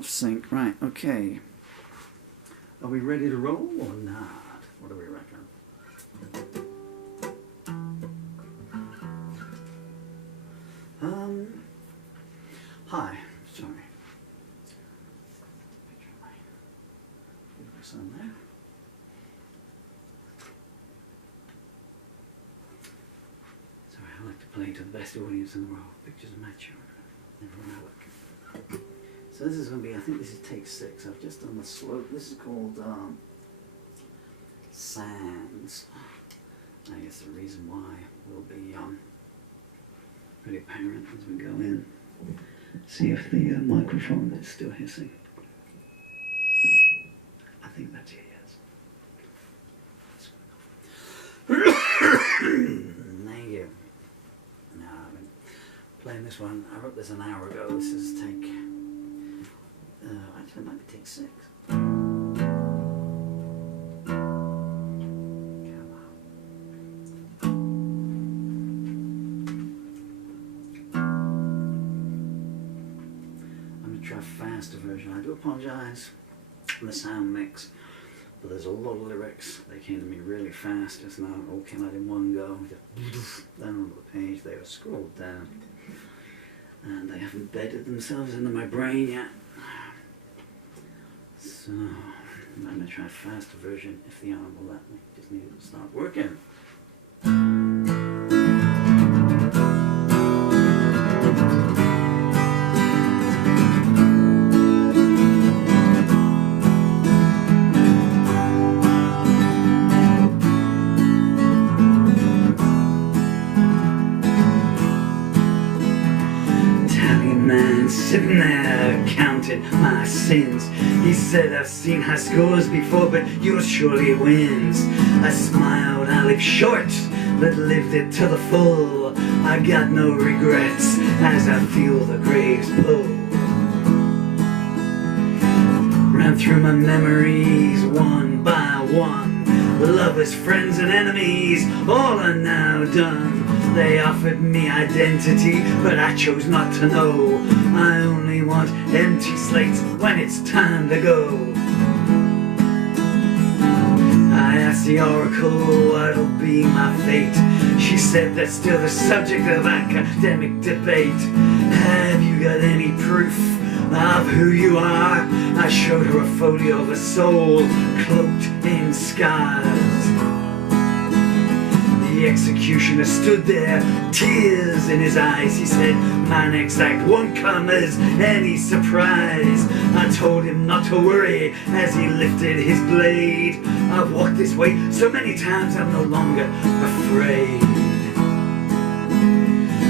of sync. Right, okay. Are we ready to roll or not? What do we reckon? Hi, sorry. Picture of my beautiful son there. Sorry, I like to play to the best audience in the world. Pictures of my children. Everyone I look. So this is going to be, I think this is take 6. I've just done the slope. This is called sands. I guess the reason why will be pretty apparent as we go in. See if the microphone is still hissing. I think that's it, yes. Thank you. Now, I've been playing this one. I wrote this an hour ago. This is take... actually, it might be take 6. Faster version. I do apologise for the sound mix, but there's a lot of lyrics. They came to me really fast just now. It all came out in one go. Just down onto the page. They were scrolled down, and they haven't bedded themselves into my brain yet. So I'm going to try a faster version if the arm will let me. Just need it to start working. Sitting there counting my sins. He said, I've seen high scores before, but yours surely wins. I smiled, I lived short, but lived it to the full. I got no regrets as I feel the graves pull. Ran through my memories one by one. Lovers, friends and enemies, all are now done. They offered me identity, but I chose not to know. I only want empty slates when it's time to go. I asked the oracle what'll be my fate. She said that's still the subject of academic debate. Have you got any proof of who you are? I showed her a folio of a soul cloaked in scars. The executioner stood there, tears in his eyes. He said, my next act won't come as any surprise. I told him not to worry as he lifted his blade. I've walked this way so many times I'm no longer afraid.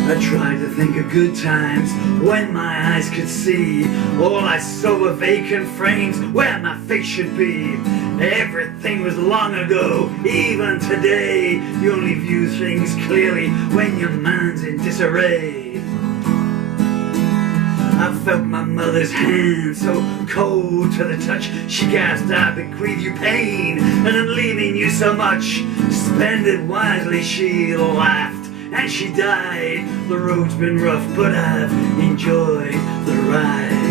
I tried to think of good times when my eyes could see. All I saw were vacant frames where my face should be. Everything was long ago, even today. You only view things clearly when your mind's in disarray. I felt my mother's hand so cold to the touch. She gasped, I bequeath you pain, and I'm leaving you so much. Spend it wisely, she laughed. And she died. The road's been rough, but I've enjoyed the ride.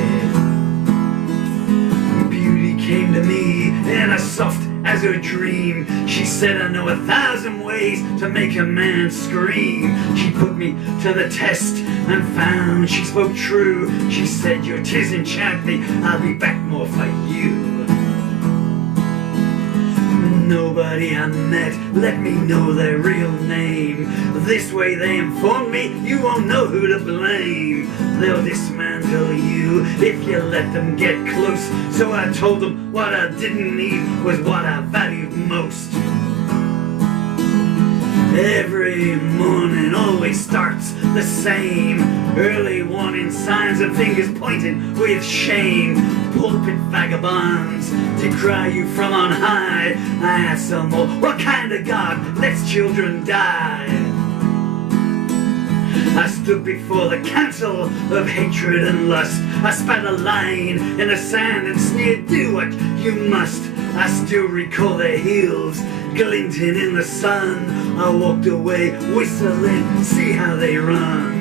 Beauty came to me in a soft as a dream. She said, I know 1,000 ways to make a man scream. She put me to the test and found she spoke true. She said, your tears enchant me, I'll be back more for you. Nobody I met let me know their real name. This way they informed me, you won't know who to blame. They'll dismantle you if you let them get close. So I told them what I didn't need was what I valued most. Every morning always starts the same. Early warning signs and fingers pointed with shame. Pulpit vagabonds decry you from on high. I ask some more, what kind of God lets children die? I stood before the council of hatred and lust. I spat a line in the sand and sneered, do what you must. I still recall their heels glinting in the sun. I walked away whistling, see how they run.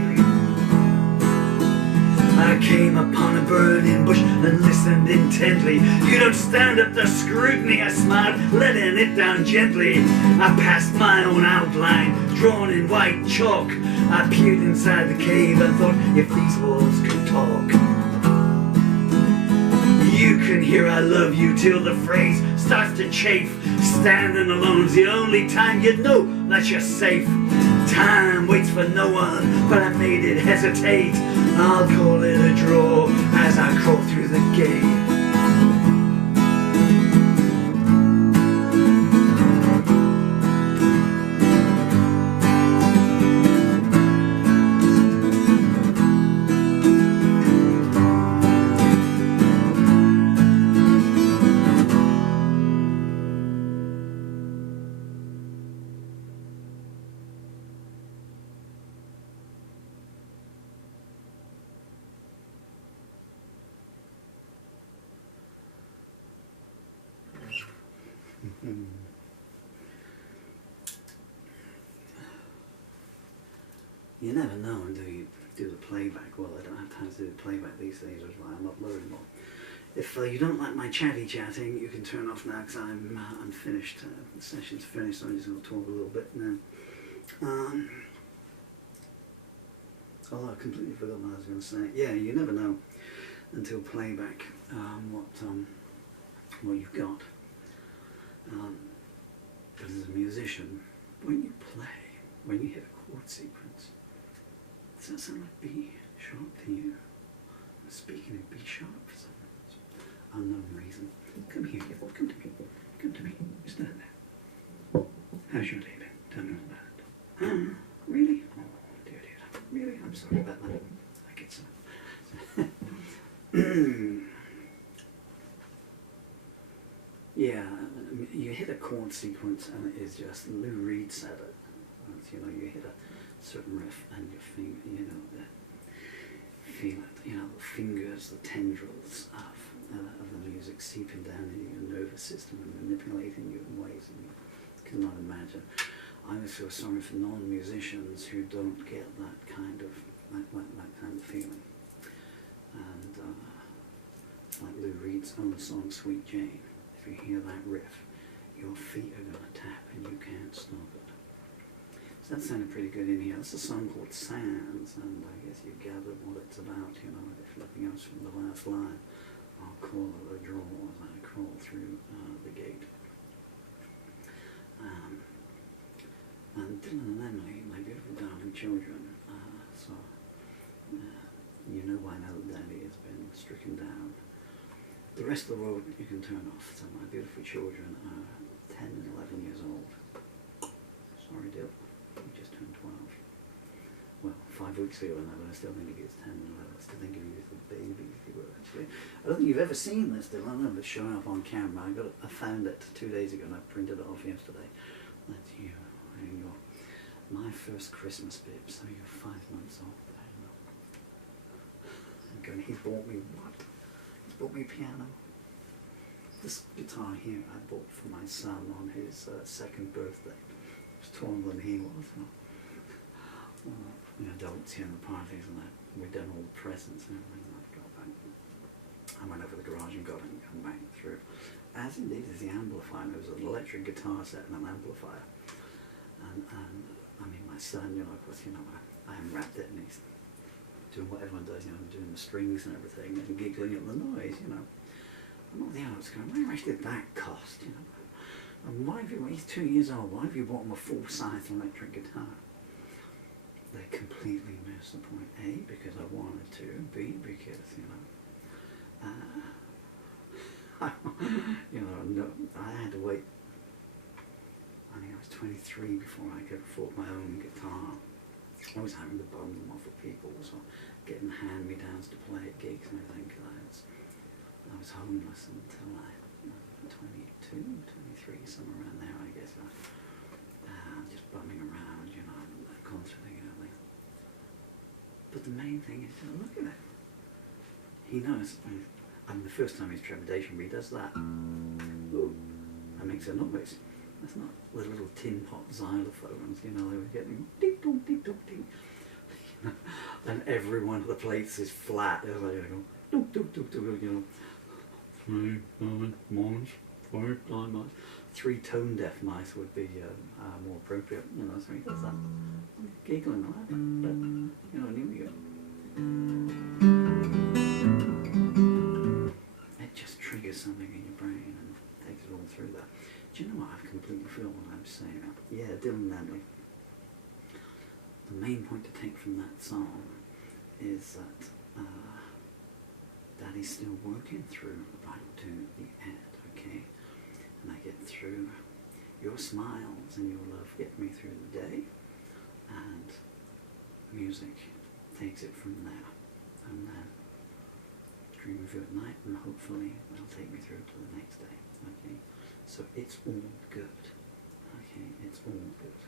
I I came upon a burning bush and listened intently. You don't stand up to scrutiny, I smiled, letting it down gently. I passed my own outline, drawn in white chalk. I peered inside the cave and thought, if these walls could talk. You can hear I love you till the phrase starts to chafe. Standing alone's the only time you know that you're safe. Time waits for no one, but I made it hesitate. I'll call it a draw as I crawl through the gate. You never know until you do the playback. Well, I don't have time to do the playback these days, which is why I'm uploading more. If you don't like my chatting, you can turn off now because I'm finished. The session's finished, so I'm just going to talk a little bit now. Although I completely forgot what I was going to say. Yeah, you never know until playback what you've got. But as a musician, when you play, when you hit a chord sequence, does that sound like B sharp to you? I'm speaking in B sharp for some unknown reason. Come here, come to me. Come to me. You stand there. How's your day been? Tell me all about it. Really? Oh, dear. Really? I'm sorry about that. I get some. Yeah, you hit a chord sequence and it is just, Lou Reed said it. You know, you hit a certain riff and your finger, you know, feel it, you know, the fingers, the tendrils of the music seeping down into your nervous system and manipulating you in ways that you cannot imagine. I always feel sorry for non-musicians who don't get that kind of feeling. And like Lou Reed's own song, Sweet Jane. If you hear that riff, your feet are going to tap and you can't stop it. So that sounded pretty good in here. It's a song called Sands, and I guess you gathered what it's about, you know, if nothing else from the last line. I'll call it a draw as I crawl through the gate. And Dylan and Emily, my beautiful darling children, you know by now that Daddy has been stricken down. The rest of the world you can turn off. So my beautiful children are 10 and 11 years old. Sorry, Dill, you just turned 12. Well, 5 weeks ago now, but I still think of you as 10 and 11. I still think of you as a baby, if you will, actually. I don't think you've ever seen this, Dill. I don't know if it's showing up on camera. I found it 2 days ago and I printed it off yesterday. That's you. And you're my first Christmas, babe. So you're 5 months old. And he bought me what? He bought me a piano. This guitar here I bought for my son on his 2nd birthday. It was taller than he was. The adults here in the parties and that, we'd done all the presents and everything, and I got back. I went over the garage and got it and come back through. As indeed is the amplifier. It was an electric guitar set and an amplifier. And I mean, my son, you know, of course, you know, I unwrapped it and he's doing what everyone does, you know, doing the strings and everything and giggling at the noise, you know. And all the adults going, how much did that cost, you know? And why have you, he's 2 years old, why have you bought him a full-size electric guitar? They completely missed the point. A, because I wanted to. B, because, you know, no, I had to wait. I think I was 23 before I could afford my own guitar. I was having to bum them off of people, so getting hand-me-downs to play at gigs and everything, because I was homeless until I was 22, 23, somewhere around there, I guess. Just bumming around, you know, constantly, you know. But the main thing is, look at it. He knows. I mean, the first time he's trepidation, he does that. Ooh, that makes a noise. That's not the little tin pot xylophones, you know, they were getting ding dong ding dong ding. and every one of the plates is flat. It's like, you know, you know, 3, 9, minus 5, 9, minus. 3 tone deaf mice would be more appropriate, you know, so he does that. Giggling a lot, but, you know, here we go. It just triggers something in your brain and takes it all through that. Do you know what? I've completely forgot what I was saying. Yeah, Dylan Ledley. The main point to take from that song is that Daddy's still working through right to the end, okay? And I get through your smiles and your love get me through the day, and music takes it from there. And then dream of you at night, and hopefully it'll take me through to the next day, okay? So it's all good, okay? It's all good.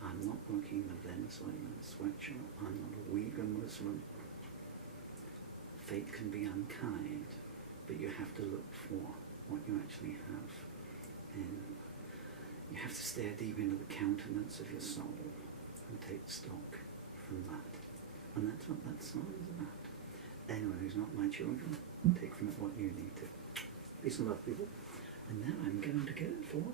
I'm not working the Venezuelan sweatshop. I'm not a Uyghur Muslim. Fate can be unkind, but you have to look for what you actually have. And you have to stare deep into the countenance of your soul and take stock from that. And that's what that song is about. Anyone who's not my children, take from it what you need to. Peace and love, people. And now I'm going to go for